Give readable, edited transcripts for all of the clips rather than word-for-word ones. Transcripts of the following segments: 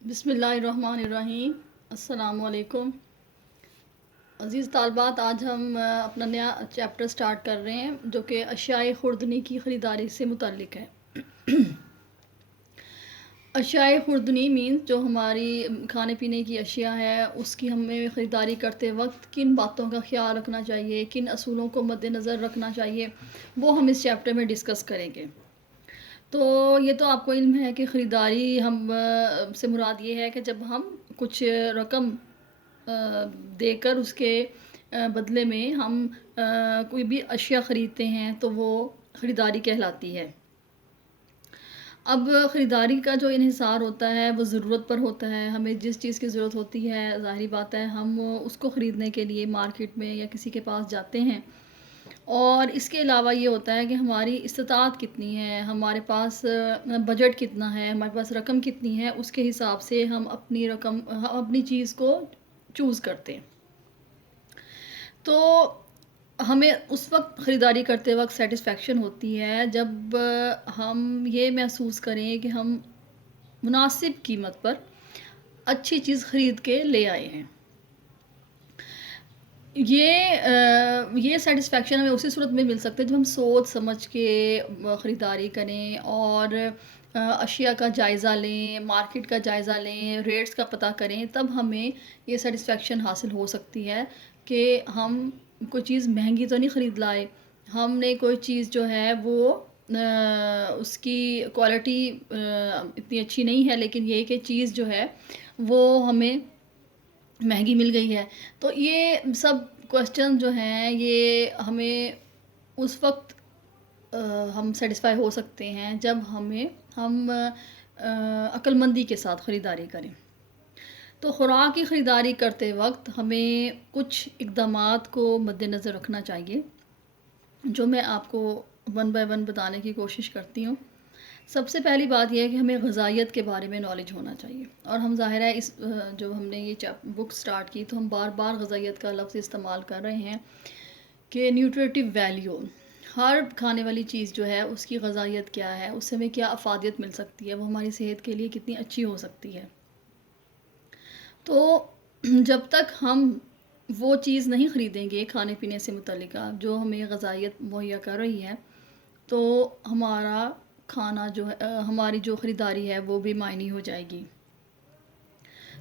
بسم اللہ الرحمن الرحیم۔ السلام علیکم عزیز طالبات، آج ہم اپنا نیا چیپٹر سٹارٹ کر رہے ہیں جو کہ اشیاء خوردنی کی خریداری سے متعلق ہے۔ اشیاء خوردنی مینس جو ہماری کھانے پینے کی اشیاء ہے، اس کی ہمیں خریداری کرتے وقت کن باتوں کا خیال رکھنا چاہیے، کن اصولوں کو مد نظر رکھنا چاہیے، وہ ہم اس چیپٹر میں ڈسکس کریں گے۔ تو یہ تو آپ کو علم ہے کہ خریداری ہم سے مراد یہ ہے کہ جب ہم کچھ رقم دے کر اس کے بدلے میں ہم کوئی بھی اشیاء خریدتے ہیں تو وہ خریداری کہلاتی ہے۔ اب خریداری کا جو انحصار ہوتا ہے وہ ضرورت پر ہوتا ہے۔ ہمیں جس چیز کی ضرورت ہوتی ہے، ظاہری بات ہے ہم اس کو خریدنے کے لیے مارکیٹ میں یا کسی کے پاس جاتے ہیں، اور اس کے علاوہ یہ ہوتا ہے کہ ہماری استطاعت کتنی ہے، ہمارے پاس بجٹ کتنا ہے، ہمارے پاس رقم کتنی ہے، اس کے حساب سے ہم اپنی چیز کو چوز کرتے ہیں۔ تو ہمیں اس وقت خریداری کرتے وقت سیٹسفیکشن ہوتی ہے جب ہم یہ محسوس کریں کہ ہم مناسب قیمت پر اچھی چیز خرید کے لے آئے ہیں۔ یہ سیٹسفیکشن ہمیں اسی صورت میں مل سکتا ہے جب ہم سوچ سمجھ کے خریداری کریں اور اشیاء کا جائزہ لیں، مارکیٹ کا جائزہ لیں، ریٹس کا پتہ کریں، تب ہمیں یہ سیٹسفیکشن حاصل ہو سکتی ہے کہ ہم کوئی چیز مہنگی تو نہیں خرید لائے، ہم نے کوئی چیز جو ہے وہ اس کی کوالٹی اتنی اچھی نہیں ہے، لیکن یہ کہ چیز جو ہے وہ ہمیں مہنگی مل گئی ہے۔ تو یہ سب کوشچن جو ہیں یہ ہمیں اس وقت ہم سیٹسفائی ہو سکتے ہیں جب ہم عقل مندی کے ساتھ خریداری کریں۔ تو خوراک کی خریداری کرتے وقت ہمیں کچھ اقدامات کو مد نظر رکھنا چاہیے، جو میں آپ کو ون بائی ون بتانے کی کوشش کرتی ہوں۔ سب سے پہلی بات یہ ہے کہ ہمیں غذائیت کے بارے میں نالج ہونا چاہیے، اور ہم ظاہر ہے جو ہم نے یہ بک سٹارٹ کی تو ہم بار بار غذائیت کا لفظ استعمال کر رہے ہیں کہ نیوٹریٹیو ویلیو، ہر کھانے والی چیز جو ہے اس کی غذائیت کیا ہے، اس سے ہمیں کیا افادیت مل سکتی ہے، وہ ہماری صحت کے لیے کتنی اچھی ہو سکتی ہے۔ تو جب تک ہم وہ چیز نہیں خریدیں گے کھانے پینے سے متعلقہ جو ہمیں غذائیت مہیا کر رہی ہے، تو ہمارا کھانا جو ہے ہماری جو خریداری ہے وہ بھی معنی ہو جائے گی۔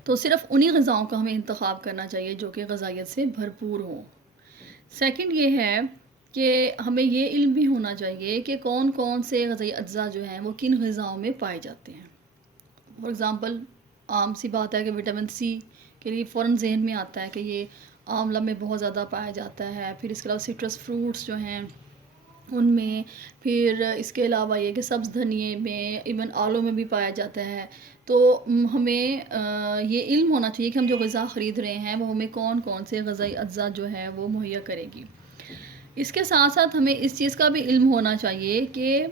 تو صرف انہی غذاؤں کا ہمیں انتخاب کرنا چاہیے جو کہ غذائیت سے بھرپور ہوں۔ سیکنڈ یہ ہے کہ ہمیں یہ علم بھی ہونا چاہیے کہ کون کون سے غذائی اجزاء جو ہیں وہ کن غذاؤں میں پائے جاتے ہیں۔ فار ایگزامپل عام سی بات ہے کہ وٹامن سی کے لیے فوراً ذہن میں آتا ہے کہ یہ آملہ میں بہت زیادہ پایا جاتا ہے، پھر اس کے علاوہ سٹرس فروٹس جو ہیں ان میں، پھر اس کے علاوہ یہ کہ سبز دھنیے میں، ایون آلو میں بھی پایا جاتا ہے۔ تو ہمیں یہ علم ہونا چاہیے کہ ہم جو غذا خرید رہے ہیں وہ ہمیں کون کون سے غذائی اجزاء جو ہے وہ مہیا کرے گی۔ اس کے ساتھ ساتھ ہمیں اس چیز کا بھی علم ہونا چاہیے کہ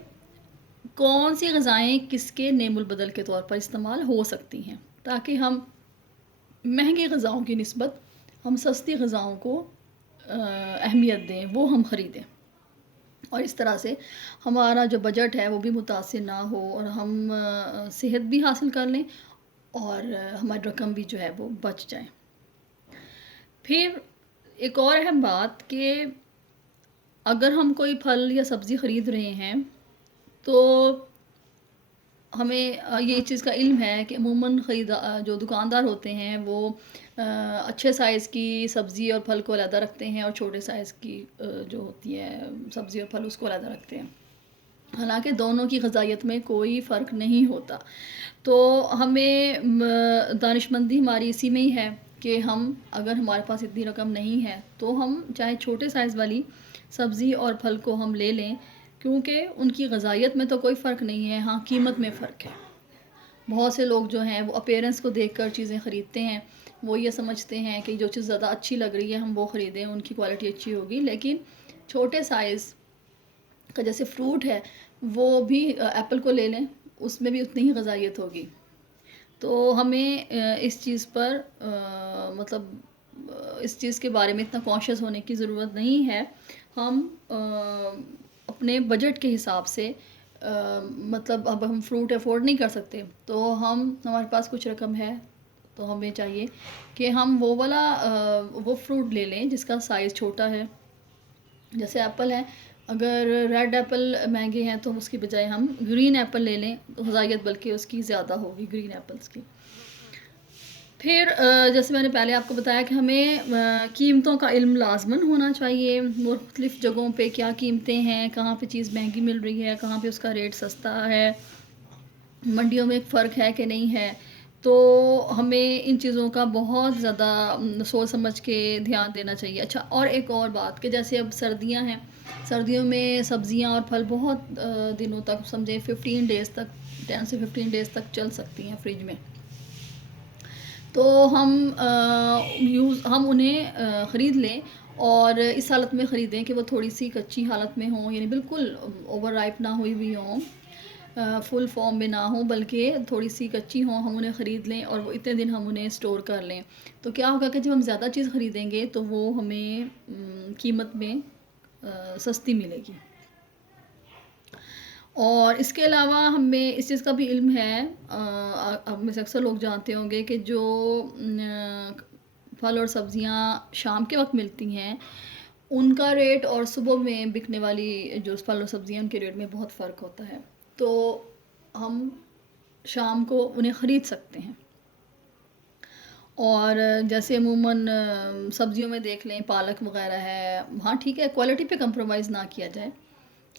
کون سی غذائیں کس کے نعم البدل کے طور پر استعمال ہو سکتی ہیں، تاکہ ہم مہنگی غذاؤں کی نسبت ہم سستی غذاؤں کو اہمیت دیں، وہ ہم خریدیں، اور اس طرح سے ہمارا جو بجٹ ہے وہ بھی متاثر نہ ہو اور ہم صحت بھی حاصل کر لیں اور ہماری رقم بھی جو ہے وہ بچ جائے۔ پھر ایک اور اہم بات کہ اگر ہم کوئی پھل یا سبزی خرید رہے ہیں تو ہمیں یہ چیز کا علم ہے کہ عموماً جو دکاندار ہوتے ہیں وہ اچھے سائز کی سبزی اور پھل کو علیحدہ رکھتے ہیں، اور چھوٹے سائز کی جو ہوتی ہے سبزی اور پھل اس کو علیحدہ رکھتے ہیں، حالانکہ دونوں کی غذائیت میں کوئی فرق نہیں ہوتا۔ تو ہمیں دانش مندی ہماری اسی میں ہی ہے کہ اگر ہمارے پاس اتنی رقم نہیں ہے تو ہم چاہے چھوٹے سائز والی سبزی اور پھل کو ہم لے لیں، کیونکہ ان کی غذائیت میں تو کوئی فرق نہیں ہے، ہاں قیمت میں فرق ہے۔ بہت سے لوگ جو ہیں وہ اپیرنس کو دیکھ کر چیزیں خریدتے ہیں، وہ یہ سمجھتے ہیں کہ جو چیز زیادہ اچھی لگ رہی ہے ہم وہ خریدیں، ان کی کوالٹی اچھی ہوگی، لیکن چھوٹے سائز کا جیسے فروٹ ہے وہ بھی ایپل کو لے لیں، اس میں بھی اتنی ہی غذائیت ہوگی۔ تو ہمیں اس چیز پر اس چیز کے بارے میں اتنا کانشیس ہونے کی ضرورت نہیں ہے، ہم اپنے بجٹ کے حساب سے مطلب اب ہم فروٹ افورڈ نہیں کر سکتے تو ہمارے پاس کچھ رقم ہے تو ہمیں چاہیے کہ ہم وہ والا وہ فروٹ لے لیں جس کا سائز چھوٹا ہے. جیسے ایپل ہے، اگر ریڈ ایپل مہنگے ہیں تو اس کی بجائے ہم گرین ایپل لے لیں تو غذائیت بلکہ اس کی زیادہ ہوگی گرین ایپلس کی. پھر جیسے میں نے پہلے آپ کو بتایا کہ ہمیں قیمتوں کا علم لازماً ہونا چاہیے، مختلف جگہوں پہ کیا قیمتیں ہیں، کہاں پہ چیز مہنگی مل رہی ہے، کہاں پہ اس کا ریٹ سستا ہے، منڈیوں میں ایک فرق ہے کہ نہیں ہے. تو ہمیں ان چیزوں کا بہت زیادہ سوچ سمجھ کے دھیان دینا چاہیے. اچھا، اور ایک اور بات کہ جیسے اب سردیاں ہیں، سردیوں میں سبزیاں اور پھل بہت دنوں تک، سمجھے 15 ڈیز تک، 10 سے 15 ڈیز تک چل سکتی ہیں فریج میں. تو ہم انہیں خرید لیں اور اس حالت میں خریدیں کہ وہ تھوڑی سی کچی حالت میں ہوں، یعنی بالکل اوور رائپ نہ ہوئی ہوئی ہوں، فل فارم میں نہ ہوں بلکہ تھوڑی سی کچی ہوں. ہم انہیں خرید لیں اور وہ اتنے دن ہم انہیں اسٹور کر لیں. تو کیا ہوگا کہ جب ہم زیادہ چیز خریدیں گے تو وہ ہمیں قیمت میں سستی ملے گی. اور اس کے علاوہ ہمیں اس چیز کا بھی علم ہے، اب میں سے اکثر لوگ جانتے ہوں گے کہ جو پھل اور سبزیاں شام کے وقت ملتی ہیں ان کا ریٹ اور صبح میں بکنے والی جو پھل اور سبزیاں ان کے ریٹ میں بہت فرق ہوتا ہے. تو ہم شام کو انہیں خرید سکتے ہیں. اور جیسے عموماً سبزیوں میں دیکھ لیں پالک وغیرہ ہے، ہاں ٹھیک ہے کوالٹی پہ کمپرومائز نہ کیا جائے.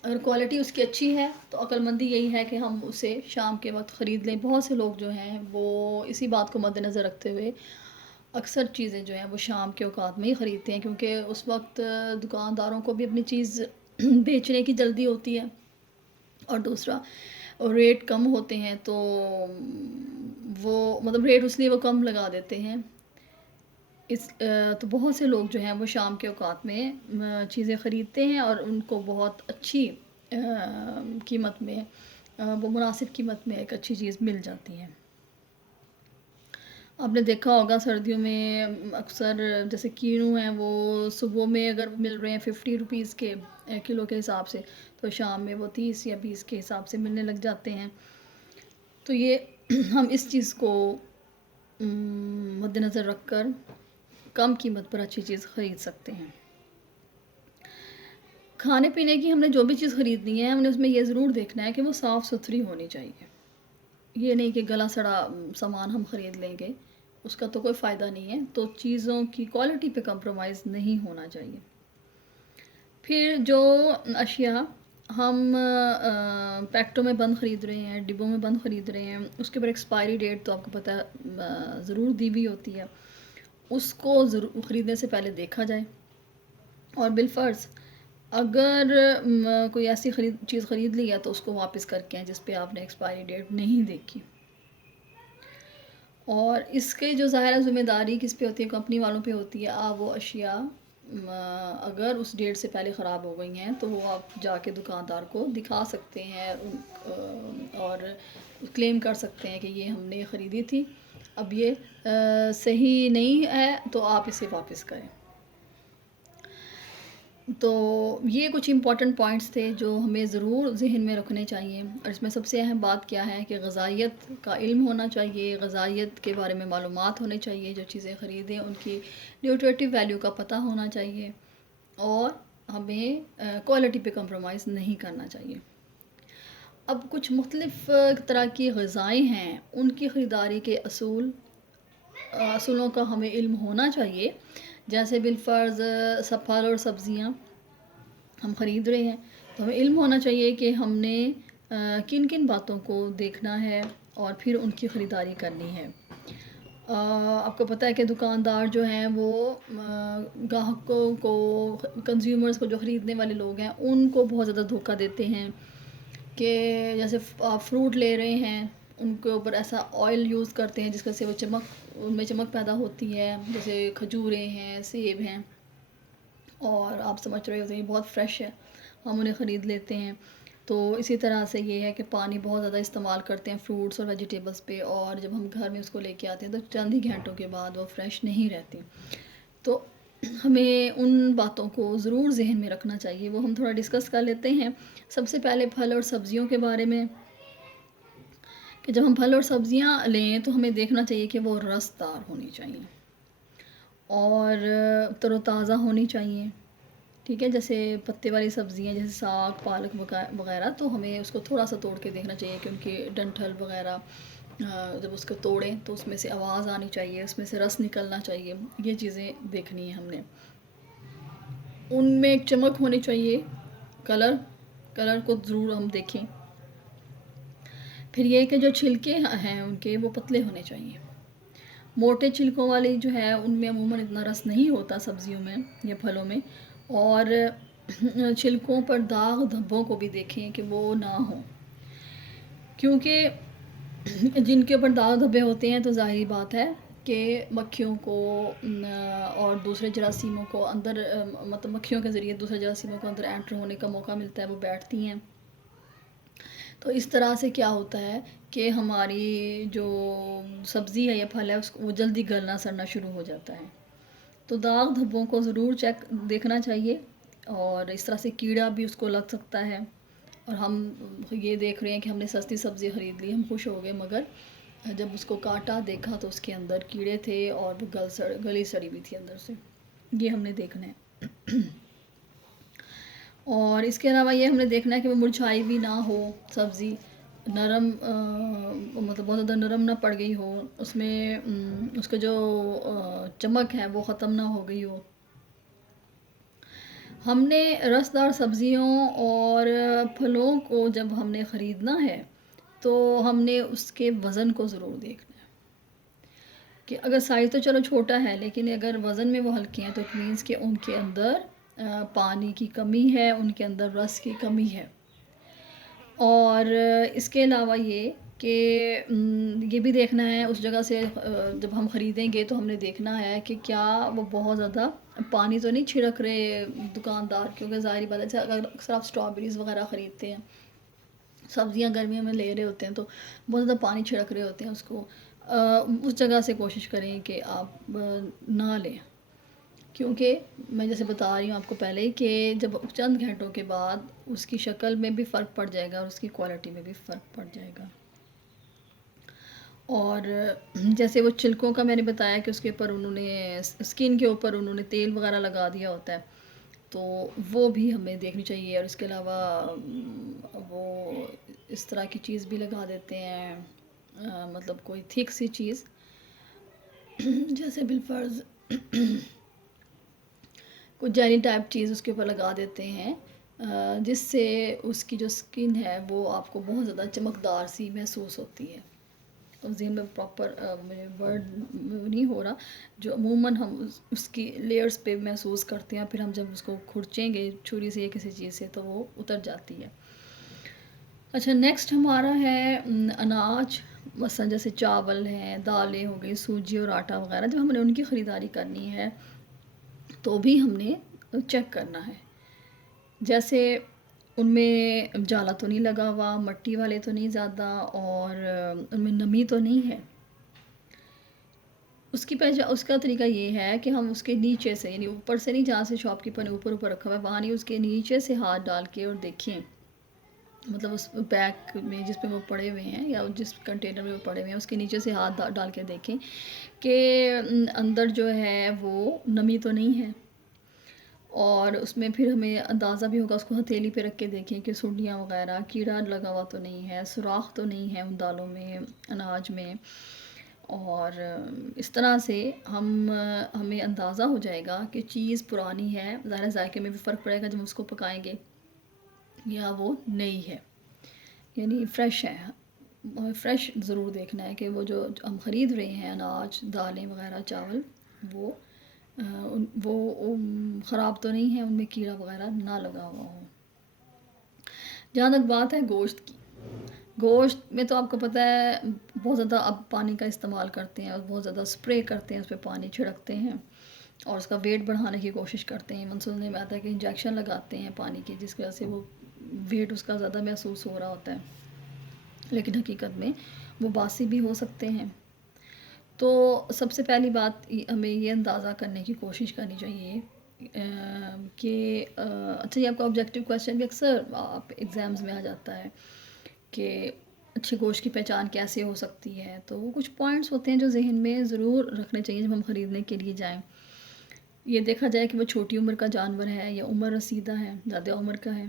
اگر کوالٹی اس کی اچھی ہے تو عقل مندی یہی ہے کہ ہم اسے شام کے وقت خرید لیں. بہت سے لوگ جو ہیں وہ اسی بات کو مد نظر رکھتے ہوئے اکثر چیزیں جو ہیں وہ شام کے اوقات میں ہی خریدتے ہیں، کیونکہ اس وقت دکانداروں کو بھی اپنی چیز بیچنے کی جلدی ہوتی ہے، اور دوسرا ریٹ کم ہوتے ہیں تو وہ مطلب ریٹ اس لیے وہ کم لگا دیتے ہیں. تو بہت سے لوگ جو ہیں وہ شام کے اوقات میں چیزیں خریدتے ہیں اور ان کو بہت اچھی قیمت میں، وہ مناسب قیمت میں ایک اچھی چیز مل جاتی ہے. آپ نے دیکھا ہوگا سردیوں میں اکثر جیسے کینو ہیں وہ صبح میں اگر مل رہے ہیں 50 روپیز کے کلو کے حساب سے تو شام میں وہ 30 یا 20 کے حساب سے ملنے لگ جاتے ہیں. تو یہ ہم اس چیز کو مد نظر رکھ کر کم قیمت پر اچھی چیز خرید سکتے ہیں. کھانے پینے کی ہم نے جو بھی چیز خریدنی ہے ہم نے اس میں یہ ضرور دیکھنا ہے کہ وہ صاف ستھری ہونی چاہیے. یہ نہیں کہ گلا سڑا سامان ہم خرید لیں گے، اس کا تو کوئی فائدہ نہیں ہے. تو چیزوں کی کوالٹی پہ کمپرومائز نہیں ہونا چاہیے. پھر جو اشیاء ہم پیکٹوں میں بند خرید رہے ہیں، ڈبوں میں بند خرید رہے ہیں، اس کے اوپر ایکسپائری ڈیٹ تو آپ کو پتہ ضرور دی ہوئی ہوتی ہے، اس کو ضرور خریدنے سے پہلے دیکھا جائے. اور بالفرض اگر کوئی ایسی چیز خرید لی ہے تو اس کو واپس کر کے آئیں جس پہ آپ نے ایکسپائری ڈیٹ نہیں دیکھی. اور اس کے جو ظاہرہ ذمہ داری کس پہ ہوتی ہے، کمپنی والوں پہ ہوتی ہے. آپ وہ اشیاء اگر اس ڈیٹ سے پہلے خراب ہو گئی ہیں تو وہ آپ جا کے دکاندار کو دکھا سکتے ہیں اور کلیم کر سکتے ہیں کہ یہ ہم نے خریدی تھی، اب یہ صحیح نہیں ہے تو آپ اسے واپس کریں. تو یہ کچھ امپورٹنٹ پوائنٹس تھے جو ہمیں ضرور ذہن میں رکھنے چاہیے. اور اس میں سب سے اہم بات کیا ہے کہ غذائیت کا علم ہونا چاہیے، غذائیت کے بارے میں معلومات ہونے چاہیے. جو چیزیں خریدیں ان کی نیوٹریٹیو ویلیو کا پتہ ہونا چاہیے، اور ہمیں کوالٹی پہ کمپرومائز نہیں کرنا چاہیے. اب کچھ مختلف طرح کی غذائیں ہیں، ان کی خریداری کے اصولوں کا ہمیں علم ہونا چاہیے. جیسے بالفرض پھل اور سبزیاں ہم خرید رہے ہیں تو ہمیں علم ہونا چاہیے کہ ہم نے کن کن باتوں کو دیکھنا ہے اور پھر ان کی خریداری کرنی ہے. آپ کو پتہ ہے کہ دکاندار جو ہیں وہ گاہکوں کو، کنزیومرز کو، جو خریدنے والے لوگ ہیں ان کو بہت زیادہ دھوکہ دیتے ہیں. کہ جیسے آپ فروٹ لے رہے ہیں ان کے اوپر ایسا آئل یوز کرتے ہیں جس کا سے وہ ان میں چمک پیدا ہوتی ہے. جیسے کھجوریں ہیں، سیب ہیں، اور آپ سمجھ رہے ہوتے ہیں بہت فریش ہے، ہم انہیں خرید لیتے ہیں. تو اسی طرح سے یہ ہے کہ پانی بہت زیادہ استعمال کرتے ہیں فروٹس اور ویجیٹیبلس پہ، اور جب ہم گھر میں اس کو لے کے آتے ہیں تو چند ہی گھنٹوں کے بعد وہ فریش نہیں رہتی. تو ہمیں ان باتوں کو ضرور ذہن میں رکھنا چاہیے، وہ ہم تھوڑا ڈسکس کر لیتے ہیں۔ سب سے پہلے پھل اور سبزیوں کے بارے میں، کہ جب ہم پھل اور سبزیاں لیں تو ہمیں دیکھنا چاہیے کہ وہ رس دار ہونی چاہیے اور تر و تازہ ہونی چاہیے، ٹھیک ہے؟ جیسے پتے والی سبزیاں جیسے ساگ، پالک وغیرہ، تو ہمیں اس کو تھوڑا سا توڑ کے دیکھنا چاہیے، کیونکہ ڈنٹھل وغیرہ جب اس کو توڑیں تو اس میں سے آواز آنی چاہیے، اس میں سے رس نکلنا چاہیے، یہ چیزیں دیکھنی ہیں ہم نے۔ ان میں ایک چمک ہونی چاہیے، کلر کو ضرور ہم دیکھیں۔ پھر یہ کہ جو چھلکے ہیں ان کے، وہ پتلے ہونے چاہیے۔ موٹے چھلکوں والی جو ہے ان میں عموماً اتنا رس نہیں ہوتا سبزیوں میں یا پھلوں میں، اور چھلکوں پر داغ دھبوں کو بھی دیکھیں کہ وہ نہ ہوں، کیونکہ جن کے اوپر داغ دھبے ہوتے ہیں تو ظاہری بات ہے کہ مکھیوں کو اور دوسرے جراثیموں کو اندر، مطلب مکھیوں کے ذریعے دوسرے جراثیموں کو اندر انٹر ہونے کا موقع ملتا ہے، وہ بیٹھتی ہیں۔ تو اس طرح سے کیا ہوتا ہے کہ ہماری جو سبزی ہے یا پھل ہے وہ جلدی گلنا سڑنا شروع ہو جاتا ہے۔ تو داغ دھبوں کو ضرور دیکھنا چاہیے، اور اس طرح سے کیڑا بھی اس کو لگ سکتا ہے، اور ہم یہ دیکھ رہے ہیں کہ ہم نے سستی سبزی خرید لی، ہم خوش ہو گئے، مگر جب اس کو کاٹا دیکھا تو اس کے اندر کیڑے تھے اور وہ گلی سڑی ہوئی تھی اندر سے، یہ ہم نے دیکھنا ہے۔ اور اس کے علاوہ یہ ہم نے دیکھنا ہے کہ وہ مرجھائی بھی نہ ہو سبزی، نرم، مطلب بہت زیادہ نرم نہ پڑ گئی ہو، اس میں اس کا جو چمک ہے وہ ختم نہ ہو گئی ہو۔ ہم نے رس دار سبزیوں اور پھلوں کو جب ہم نے خریدنا ہے تو ہم نے اس کے وزن کو ضرور دیکھنا ہے، کہ اگر سائز تو چلو چھوٹا ہے لیکن اگر وزن میں وہ ہلکے ہیں تو اٹ مینس کہ ان کے اندر پانی کی کمی ہے، ان کے اندر رس کی کمی ہے۔ اور اس کے علاوہ یہ کہ یہ بھی دیکھنا ہے اس جگہ سے، جب ہم خریدیں گے تو ہم نے دیکھنا ہے کہ کیا وہ بہت زیادہ پانی تو نہیں چھڑک رہے دکاندار، کیونکہ ظاہری بات ہے اکثر آپ اسٹرابیریز وغیرہ خریدتے ہیں، سبزیاں گرمیوں میں لے رہے ہوتے ہیں تو بہت زیادہ پانی چھڑک رہے ہوتے ہیں، اس کو اس جگہ سے کوشش کریں کہ آپ نہ لیں، کیونکہ میں جیسے بتا رہی ہوں آپ کو پہلے ہی کہ جب چند گھنٹوں کے بعد اس کی شکل میں بھی فرق پڑ جائے گا اور اس کی کوالٹی میں بھی فرق پڑ جائے گا۔ اور جیسے وہ چھلکوں کا میں نے بتایا کہ اس کے اوپر انہوں نے اسکن کے اوپر انہوں نے تیل وغیرہ لگا دیا ہوتا ہے، تو وہ بھی ہمیں دیکھنی چاہیے۔ اور اس کے علاوہ وہ اس طرح کی چیز بھی لگا دیتے ہیں، مطلب کوئی تھک سی چیز، جیسے بالفرض کوئی جیلی ٹائپ چیز اس کے اوپر لگا دیتے ہیں، جس سے اس کی جو اسکن ہے وہ آپ کو بہت زیادہ چمکدار سی محسوس ہوتی ہے۔ تو ذہن میں پراپر مجھے ورڈ نہیں ہو رہا، جو عموماً ہم اس کی لیئرز پہ محسوس کرتے ہیں، پھر ہم جب اس کو کھرچیں گے چھری سے یا کسی چیز سے تو وہ اتر جاتی ہے۔ اچھا، نیکسٹ ہمارا ہے اناج، مثلا جیسے چاول ہیں، دالیں ہو گئی، سوجی اور آٹا وغیرہ، جب ہم نے ان کی خریداری کرنی ہے تو بھی ہم نے چیک کرنا ہے، جیسے ان میں جالا تو نہیں لگا ہوا، مٹی والے تو نہیں زیادہ، اور ان میں نمی تو نہیں ہے۔ اس کا طریقہ یہ ہے کہ ہم اس کے نیچے سے، یعنی اوپر سے نہیں، جہاں سے شاپ کیپر نے اوپر رکھا ہوا ہے وہاں نہیں، اس کے نیچے سے ہاتھ ڈال کے اور دیکھیں، مطلب اس بیگ میں جس پہ وہ پڑے ہوئے ہیں یا جس کنٹینر میں وہ پڑے ہوئے ہیں اس کے نیچے سے ہاتھ ڈال کے دیکھیں کہ اندر جو ہے وہ نمی تو نہیں ہے۔ اور اس میں پھر ہمیں اندازہ بھی ہوگا، اس کو ہتھیلی پہ رکھ کے دیکھیں کہ سنڈیاں وغیرہ، کیڑا لگا ہوا تو نہیں ہے، سوراخ تو نہیں ہے ان دالوں میں، اناج میں۔ اور اس طرح سے ہمیں اندازہ ہو جائے گا کہ چیز پرانی ہے، ظاہر ذائقے میں بھی فرق پڑے گا جب ہم اس کو پکائیں گے، یا وہ نئی ہے، یعنی فریش ہے۔ فریش ضرور دیکھنا ہے کہ وہ جو ہم خرید رہے ہیں اناج، دالیں وغیرہ، چاول، وہ خراب تو نہیں ہے، ان میں کیڑا وغیرہ نہ لگا ہوا ہو۔ جہاں تک بات ہے گوشت کی، گوشت میں تو آپ کو پتہ ہے بہت زیادہ اب پانی کا استعمال کرتے ہیں اور بہت زیادہ سپرے کرتے ہیں، اس پہ پانی چھڑکتے ہیں اور اس کا ویٹ بڑھانے کی کوشش کرتے ہیں۔ من سننے میں آتا ہے کہ انجیکشن لگاتے ہیں پانی کی، جس کی وجہ سے وہ ویٹ اس کا زیادہ محسوس ہو رہا ہوتا ہے، لیکن حقیقت میں وہ باسی بھی ہو سکتے ہیں۔ تو سب سے پہلی بات ہمیں یہ اندازہ کرنے کی کوشش کرنی چاہیے کہ اچھا، یہ آپ کا آبجیکٹیو کویسچن بھی اکثر آپ ایگزامز میں آ جاتا ہے کہ اچھے گوشت کی پہچان کیسے ہو سکتی ہے. تو وہ کچھ پوائنٹس ہوتے ہیں جو ذہن میں ضرور رکھنے چاہیے جب ہم خریدنے کے لیے جائیں. یہ دیکھا جائے کہ وہ چھوٹی عمر کا جانور ہے یا عمر رسیدہ ہے، زیادہ عمر کا ہے،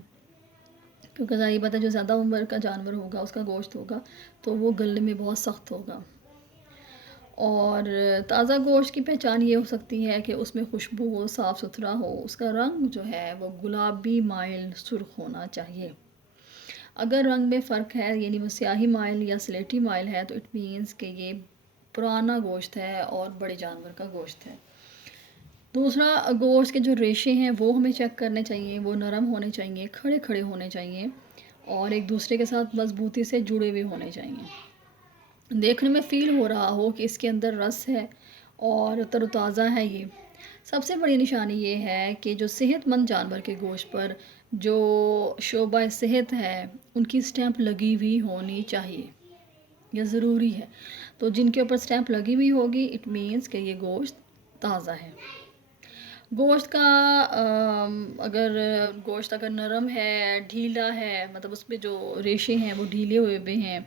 کیونکہ ظاہر بات ہے جو زیادہ عمر کا جانور ہوگا، اس کا گوشت ہوگا تو وہ گلنے میں بہت سخت ہوگا. اور تازہ گوشت کی پہچان یہ ہو سکتی ہے کہ اس میں خوشبو ہو، صاف ستھرا ہو، اس کا رنگ جو ہے وہ گلابی مائل سرخ ہونا چاہیے. اگر رنگ میں فرق ہے، یعنی وہ سیاہی مائل یا سلیٹی مائل ہے، تو اٹ مینس کہ یہ پرانا گوشت ہے اور بڑے جانور کا گوشت ہے. دوسرا، گوشت کے جو ریشے ہیں وہ ہمیں چیک کرنے چاہیے، وہ نرم ہونے چاہیے، کھڑے کھڑے ہونے چاہیے اور ایک دوسرے کے ساتھ مضبوطی سے جڑے ہوئے ہونے چاہیے. دیکھنے میں فیل ہو رہا ہو کہ اس کے اندر رس ہے اور تر و تازہ ہے. یہ سب سے بڑی نشانی یہ ہے کہ جو صحت مند جانور کے گوشت پر جو شعبہ صحت ہے ان کی سٹیمپ لگی ہوئی ہونی چاہیے، یہ ضروری ہے. تو جن کے اوپر سٹیمپ لگی ہوئی ہوگی اٹ مینس کہ یہ گوشت تازہ ہے. گوشت کا اگر نرم ہے، ڈھیلا ہے، مطلب اس پہ جو ریشے ہیں وہ ڈھیلے ہوئے ہیں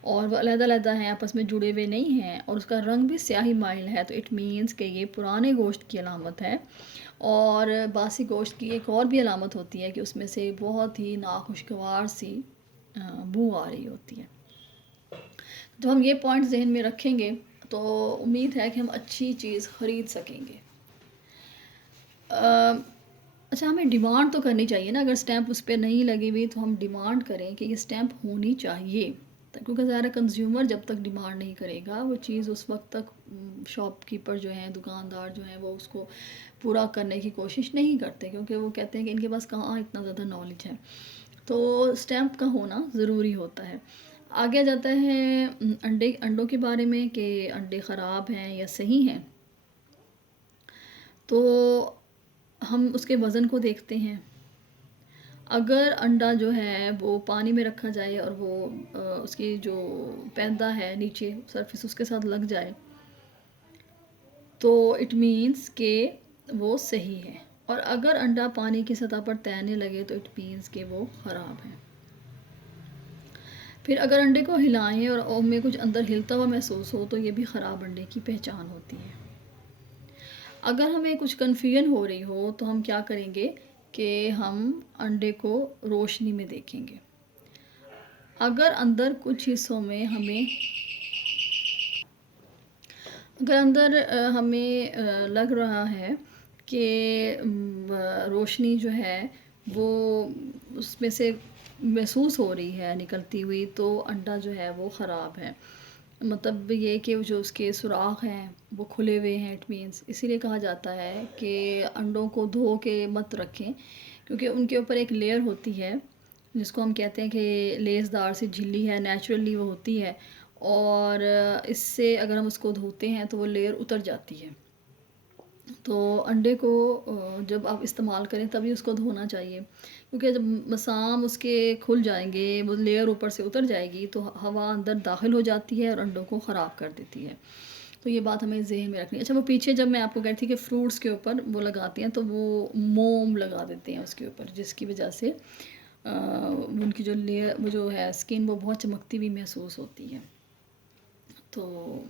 اور وہ علیحدہ علیحدہ ہیں، آپس میں جڑے ہوئے نہیں ہیں، اور اس کا رنگ بھی سیاہی مائل ہے، تو اٹ مینس کہ یہ پرانے گوشت کی علامت ہے. اور باسی گوشت کی ایک اور بھی علامت ہوتی ہے کہ اس میں سے بہت ہی ناخوشگوار سی بو آ رہی ہوتی ہے. جب ہم یہ پوائنٹ ذہن میں رکھیں گے تو امید ہے کہ ہم اچھی چیز خرید سکیں گے. اچھا، ہمیں ڈیمانڈ تو کرنی چاہیے نا، اگر سٹیمپ اس پہ نہیں لگی ہوئی تو ہم ڈیمانڈ کریں کہ یہ سٹیمپ ہونی چاہیے، کیونکہ ظاہر کنزیومر جب تک ڈیمانڈ نہیں کرے گا وہ چیز اس وقت تک شاپ کیپر جو ہیں، دکاندار جو ہیں، وہ اس کو پورا کرنے کی کوشش نہیں کرتے، کیونکہ وہ کہتے ہیں کہ ان کے پاس کہاں اتنا زیادہ نالج ہے. تو سٹیمپ کا ہونا ضروری ہوتا ہے. آگے جاتا ہے انڈوں کے بارے میں کہ انڈے خراب ہیں یا صحیح ہیں. تو ہم اس کے وزن کو دیکھتے ہیں. اگر انڈا جو ہے وہ پانی میں رکھا جائے اور وہ اس کی جو پیندا ہے نیچے سرفیس اس کے ساتھ لگ جائے تو اٹ مینس کہ وہ صحیح ہے، اور اگر انڈا پانی کی سطح پر تیرنے لگے تو اٹ مینس کہ وہ خراب ہے. پھر اگر انڈے کو ہلائیں اور میں کچھ اندر ہلتا ہوا محسوس ہو تو یہ بھی خراب انڈے کی پہچان ہوتی ہے. اگر ہمیں کچھ کنفیوژن ہو رہی ہو تو ہم کیا کریں گے کہ ہم انڈے کو روشنی میں دیکھیں گے. اگر اندر کچھ حصوں میں ہمیں لگ رہا ہے کہ روشنی جو ہے وہ اس میں سے محسوس ہو رہی ہے نکلتی ہوئی، تو انڈا جو ہے وہ خراب ہے. مطلب یہ کہ جو اس کے سوراخ ہیں وہ کھلے ہوئے ہیں اٹ مینس. اسی لیے کہا جاتا ہے کہ انڈوں کو دھو کے مت رکھیں، کیونکہ ان کے اوپر ایک لیئر ہوتی ہے جس کو ہم کہتے ہیں کہ لیس دار سی جھلی ہے، نیچرلی وہ ہوتی ہے، اور اس سے اگر ہم اس کو دھوتے ہیں تو وہ لیئر اتر جاتی ہے. تو انڈے کو جب آپ استعمال کریں تبھی اس کو دھونا چاہیے، کیونکہ جب مسام اس کے کھل جائیں گے، وہ لیئر اوپر سے اتر جائے گی تو ہوا اندر داخل ہو جاتی ہے اور انڈوں کو خراب کر دیتی ہے. تو یہ بات ہمیں ذہن میں رکھنی ہے. اچھا، وہ پیچھے جب میں آپ کو کہتی تھی کہ فروٹس کے اوپر وہ لگاتے ہیں تو وہ موم لگا دیتے ہیں اس کے اوپر، جس کی وجہ سے ان کی جو لیئر وہ جو ہے اسکن وہ بہت چمکتی ہوئی محسوس ہوتی ہے. تو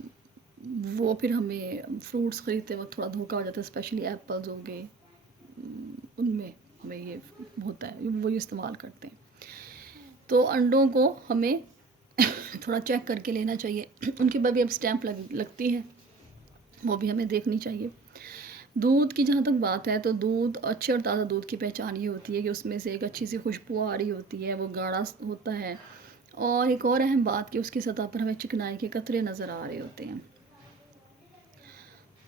وہ پھر ہمیں فروٹس خریدتے وقت تھوڑا دھوکہ ہو جاتا ہے، اسپیشلی ایپلز ہو گئے، ان میں ہمیں یہ ہوتا ہے، وہی استعمال کرتے ہیں. تو انڈوں کو ہمیں تھوڑا چیک کر کے لینا چاہیے. ان کے بعد بھی اب سٹیمپ لگتی ہے، وہ بھی ہمیں دیکھنی چاہیے. دودھ کی جہاں تک بات ہے تو دودھ، اچھے اور تازہ دودھ کی پہچان یہ ہوتی ہے کہ اس میں سے ایک اچھی سی خوشبو آ رہی ہوتی ہے، وہ گاڑھا ہوتا ہے، اور ایک اور اہم بات کہ اس کی سطح پر ہمیں چکنائی کے قطرے نظر آ رہے ہوتے ہیں.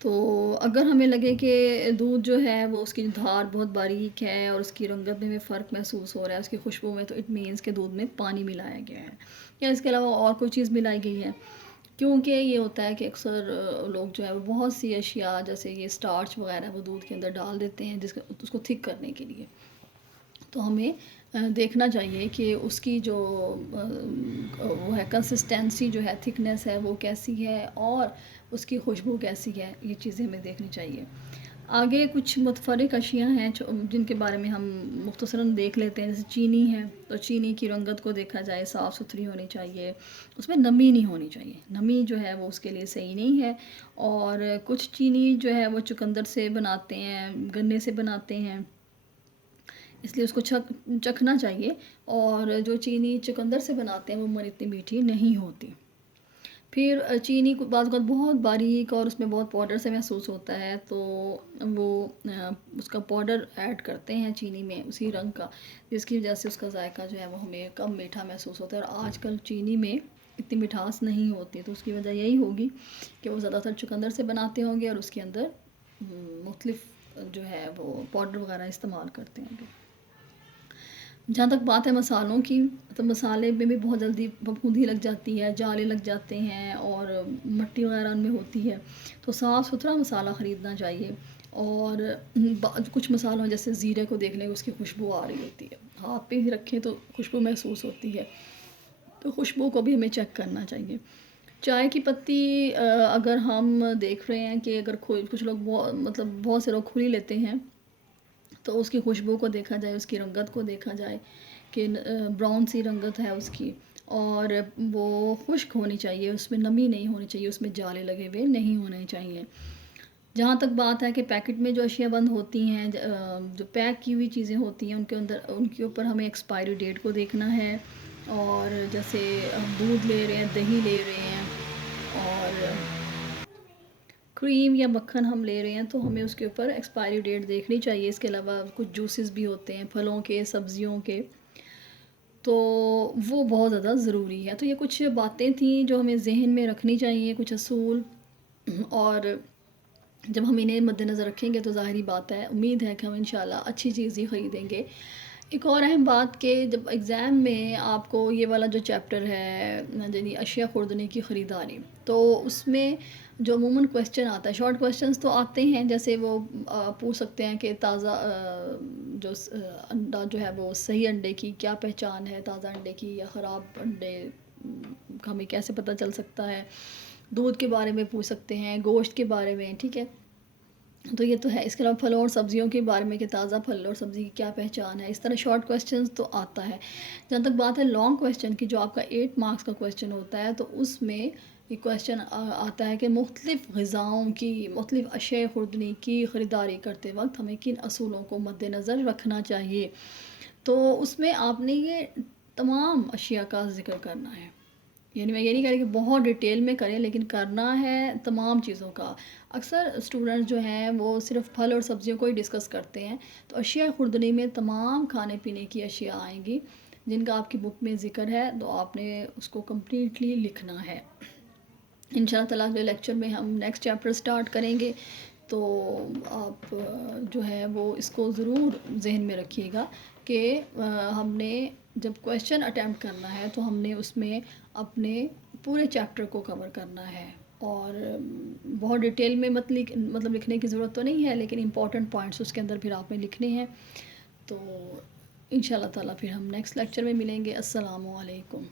تو اگر ہمیں لگے کہ دودھ جو ہے وہ اس کی دھار بہت باریک ہے اور اس کی رنگت میں ہمیں فرق محسوس ہو رہا ہے اس کی خوشبو میں، تو اٹ مینس کہ دودھ میں پانی ملایا گیا ہے یا اس کے علاوہ اور کوئی چیز ملائی گئی ہے. کیونکہ یہ ہوتا ہے کہ اکثر لوگ جو ہے وہ بہت سی اشیاء جیسے یہ سٹارچ وغیرہ وہ دودھ کے اندر ڈال دیتے ہیں اس کو تھک کرنے کے لیے. تو ہمیں دیکھنا چاہیے کہ اس کی جو وہ ہے کنسسٹینسی جو ہے، تھکنیس ہے، وہ کیسی ہے اور اس کی خوشبو کیسی ہے، یہ چیزیں ہمیں دیکھنی چاہیے۔ آگے کچھ متفرق اشیاء ہیں جن کے بارے میں ہم مختصراً دیکھ لیتے ہیں، جیسے چینی ہے، تو چینی کی رنگت کو دیکھا جائے، صاف ستھری ہونی چاہیے، اس میں نمی نہیں ہونی چاہیے، نمی جو ہے وہ اس کے لیے صحیح نہیں ہے۔ اور کچھ چینی جو ہے وہ چقندر سے بناتے ہیں، گنے سے بناتے ہیں، اس لیے اس کو چکھنا چاہیے، اور جو چینی چقندر سے بناتے ہیں وہ اتنی میٹھی نہیں ہوتی۔ پھر چینی کو بعض اوقات بہت باریک اور اس میں بہت پاؤڈر سے محسوس ہوتا ہے، تو وہ اس کا پاؤڈر ایڈ کرتے ہیں چینی میں اسی رنگ کا، جس کی وجہ سے اس کا ذائقہ جو ہے وہ ہمیں کم میٹھا محسوس ہوتا ہے، اور آج کل چینی میں اتنی مٹھاس نہیں ہوتی، تو اس کی وجہ یہی ہوگی کہ وہ زیادہ تر چقندر سے بناتے ہوں گے اور اس کے اندر مختلف جو ہے وہ پاؤڈر وغیرہ استعمال کرتے ہوں گے۔ جہاں تک بات ہے مسالوں کی، تو مسالے میں بھی بہت جلدی پھپھوندی لگ جاتی ہے، جالے لگ جاتے ہیں اور مٹی وغیرہ ان میں ہوتی ہے، تو صاف ستھرا مسالہ خریدنا چاہیے۔ اور کچھ مسالوں جیسے زیرے کو دیکھ لیں، اس کی خوشبو آ رہی ہوتی ہے، ہاتھ پہ ہی رکھیں تو خوشبو محسوس ہوتی ہے، تو خوشبو کو بھی ہمیں چیک کرنا چاہیے۔ چائے کی پتی اگر ہم دیکھ رہے ہیں کہ اگر کچھ لوگ بہت سے لوگ کھلی لیتے ہیں، تو اس کی خوشبو کو دیکھا جائے، اس کی رنگت کو دیکھا جائے کہ براؤن سی رنگت ہے اس کی، اور وہ خشک ہونی چاہیے، اس میں نمی نہیں ہونی چاہیے، اس میں جالے لگے ہوئے نہیں ہونے چاہیے۔ جہاں تک بات ہے کہ پیکٹ میں جو اشیاء بند ہوتی ہیں، جو پیک کی ہوئی چیزیں ہوتی ہیں، ان کے اوپر ہمیں ایکسپائری ڈیٹ کو دیکھنا ہے، اور جیسے ہم دودھ لے رہے ہیں، دہی لے رہے ہیں، اور کریم یا مکھن ہم لے رہے ہیں، تو ہمیں اس کے اوپر ایکسپائری ڈیٹ دیکھنی چاہیے۔ اس کے علاوہ کچھ جوسز بھی ہوتے ہیں پھلوں کے، سبزیوں کے، تو وہ بہت زیادہ ضروری ہے۔ تو یہ کچھ باتیں تھیں جو ہمیں ذہن میں رکھنی چاہیے، کچھ اصول، اور جب ہم انہیں مد نظر رکھیں گے تو ظاہری بات ہے، امید ہے کہ ہم انشاءاللہ اچھی چیز ہی خریدیں گے۔ ایک اور اہم بات کہ جب ایگزام میں آپ کو یہ والا جو چیپٹر ہے، یعنی اشیاء خوردنی کی خریداری، تو اس میں جو عموماً کویسچن آتا ہے، شارٹ کویسچنز تو آتے ہیں، جیسے وہ پوچھ سکتے ہیں کہ تازہ جو انڈا جو ہے وہ صحیح انڈے کی کیا پہچان ہے، تازہ انڈے کی یا خراب انڈے ہمیں کیسے پتہ چل سکتا ہے، دودھ کے بارے میں پوچھ سکتے ہیں، گوشت کے بارے میں، ٹھیک ہے، تو یہ تو ہے۔ اس کے علاوہ پھلوں اور سبزیوں کے بارے میں کہ تازہ پھل اور سبزی کی کیا پہچان ہے، اس طرح شارٹ کویسچنز تو آتا ہے۔ جہاں تک بات ہے لانگ کویسچن کی، جو آپ کا 8 مارکس کا کویسچن ہوتا ہے، تو اس میں یہ کویسچن آتا ہے کہ مختلف غذاؤں کی، مختلف اشیاء خوردنی کی خریداری کرتے وقت ہمیں کن اصولوں کو مد نظر رکھنا چاہیے، تو اس میں آپ نے یہ تمام اشیاء کا ذکر کرنا ہے۔ یعنی میں یہ نہیں کہہ رہی کہ بہت ڈیٹیل میں کریں، لیکن کرنا ہے تمام چیزوں کا۔ اکثر اسٹوڈنٹ جو ہیں وہ صرف پھل اور سبزیوں کو ہی ڈسکس کرتے ہیں، تو اشیاء خوردنی میں تمام کھانے پینے کی اشیاء آئیں گی جن کا آپ کی بک میں ذکر ہے، تو آپ نے اس کو کمپلیٹلی لکھنا ہے۔ انشاءاللہ تعالیٰ اگلے لیکچر میں ہم نیکسٹ چیپٹر سٹارٹ کریں گے، تو آپ جو ہے وہ اس کو ضرور ذہن میں رکھیے گا کہ ہم نے جب کویسچن اٹیمپٹ کرنا ہے تو ہم نے اس میں اپنے پورے چیپٹر کو کور کرنا ہے، اور بہت ڈیٹیل میں مطلب لکھنے کی ضرورت تو نہیں ہے، لیکن امپورٹنٹ پوائنٹس اس کے اندر پھر آپ نے لکھنے ہیں۔ تو انشاءاللہ تعالیٰ پھر ہم نیکسٹ لیکچر میں ملیں گے۔ السلام علیکم۔